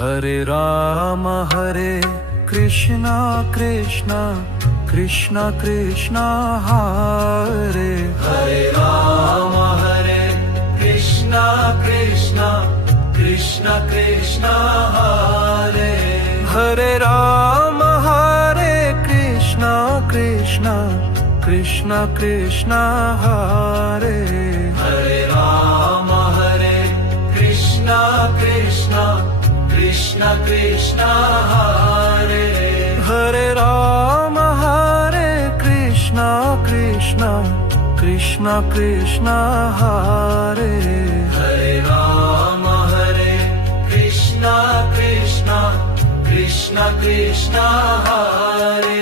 Hare Ram Krishna Krishna Krishna Krishna Hare Hare Ram Krishna Krishna Krishna Krishna Hare Hare Ram Krishna Krishna Krishna Krishna Hare Hare Ram Krishna Krishna Krishna Krishna Hare Hare Ram Krishna Krishna Krishna Krishna Hare Hare Ram Krishna Krishna Krishna Krishna Hare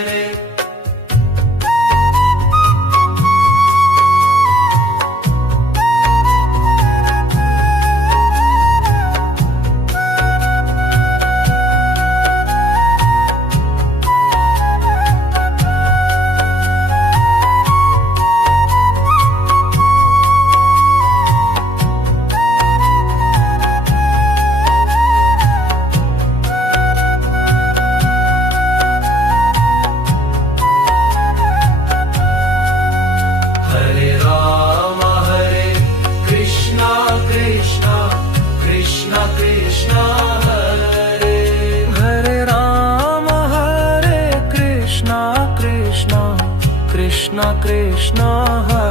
Krishna Krishna Hare Hare Ram Krishna Krishna Krishna Krishna Hare